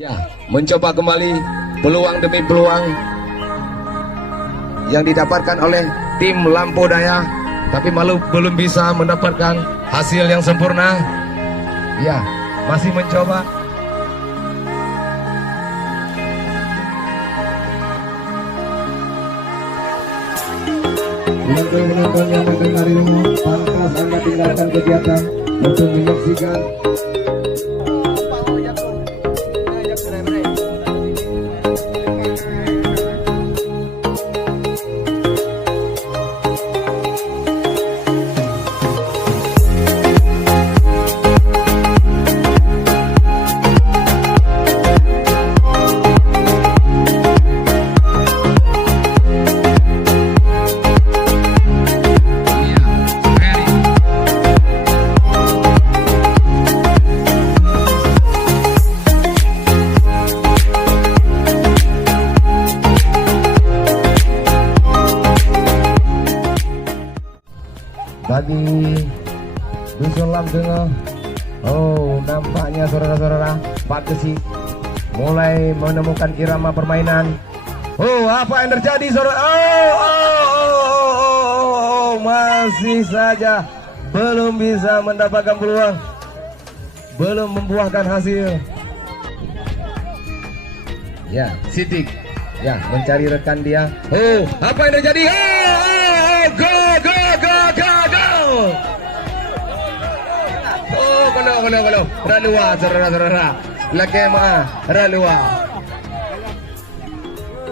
Ya, mencoba kembali peluang demi peluang yang didapatkan oleh tim Lampu Daya, tapi malu belum bisa mendapatkan hasil yang sempurna. Ya, masih mencoba. Untuk penonton yang mendengar ilmu, pantas Anda tinggalkan kegiatan untuk menyaksikan bagi Dusun Lamtengah. Oh, nampaknya saudara-saudara Pak Kesi mulai menemukan irama permainan. Oh, apa yang terjadi saudara? Masih saja belum bisa mendapatkan peluang, belum membuahkan hasil. Ya, Sidik ya mencari rekan dia. Oh, apa yang terjadi? Go. Oh, kalau Ralua, saudara-saudara. Lakema Ralua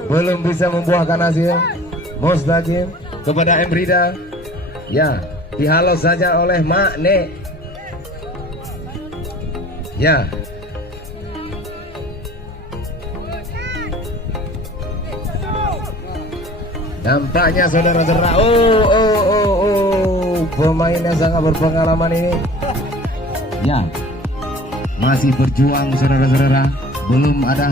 belum bisa membuahkan hasil. Mustaqim kepada Emrida. Ya, dihalau saja oleh Makne. Ya. Nampaknya saudara-saudara, pemainnya sangat berpengalaman ini. Ya, masih berjuang saudara-saudara, belum ada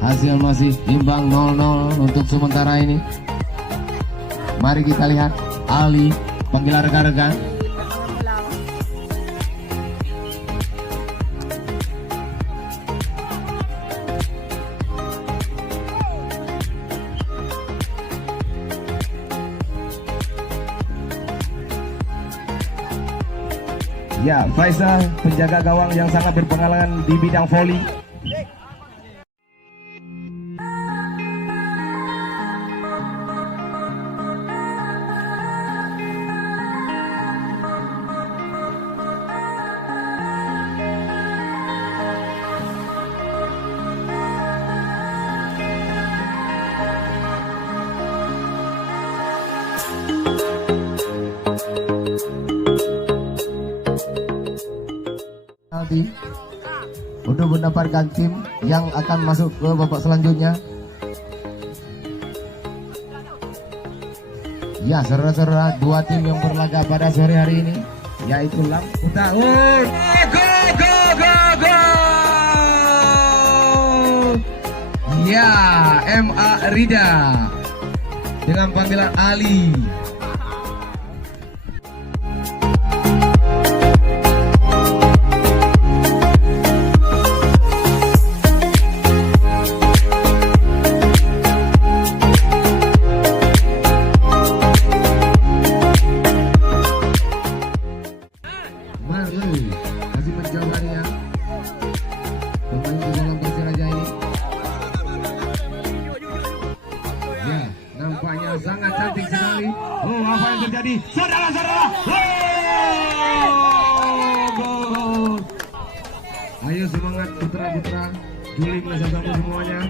hasil masih imbang 0-0 untuk sementara ini. Mari kita lihat Ali panggil rekan-rekan. Ya, Faisal penjaga gawang yang sangat berpengalaman di bidang voli. Untuk mendapatkan tim yang akan masuk ke babak selanjutnya. Ya, saudara-saudara, dua tim yang berlaga pada sore hari ini yaitu Lampu Tahun. Go! Ya, MA Rida dengan panggilan Ali. Masih mencoba dia pemain di dalam Persiraja ini. Ya, nampaknya sangat cantik sekali. Oh, apa yang terjadi? Saudara-saudara. Gol. Ayo semangat putra-putra Juling Nasa Satu semuanya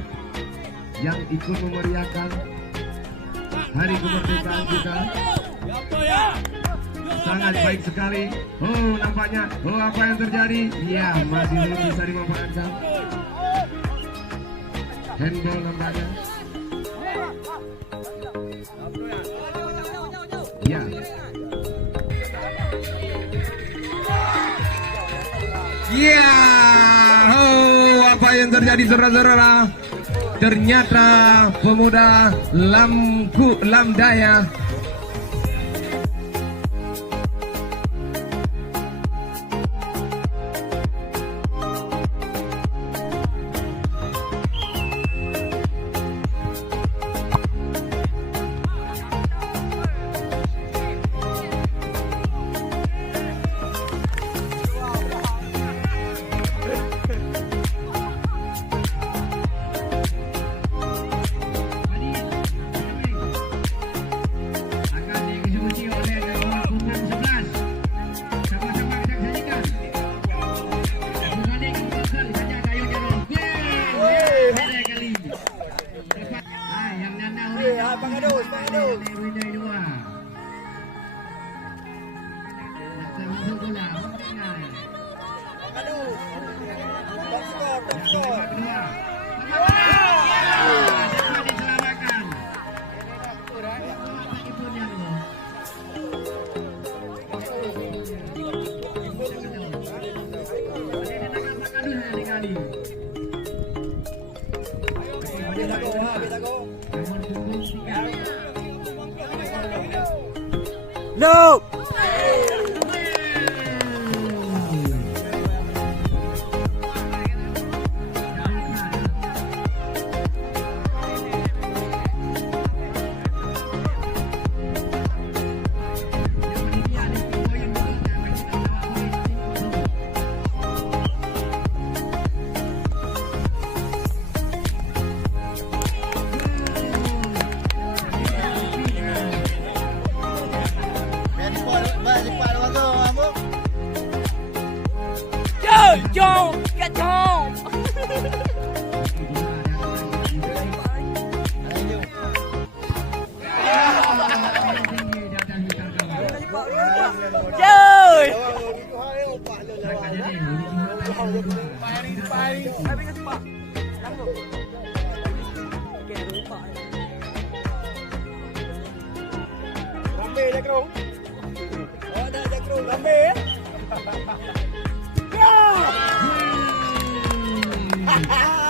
yang ikut memeriahkan hari kemerdekaan kita. Sangat baik sekali. Oh, nampaknya. Oh, apa yang terjadi? Ya, masih belum bisa dimanfaatkan. Handball nampaknya. Ya. Ya. Oh, apa yang terjadi saudara-saudara? Ternyata pemuda Lamdaya Hidup! Chơi chong, cái chong. Chơi. Ramai jakrong. Oh, ada jakrong ramai. Ha ha!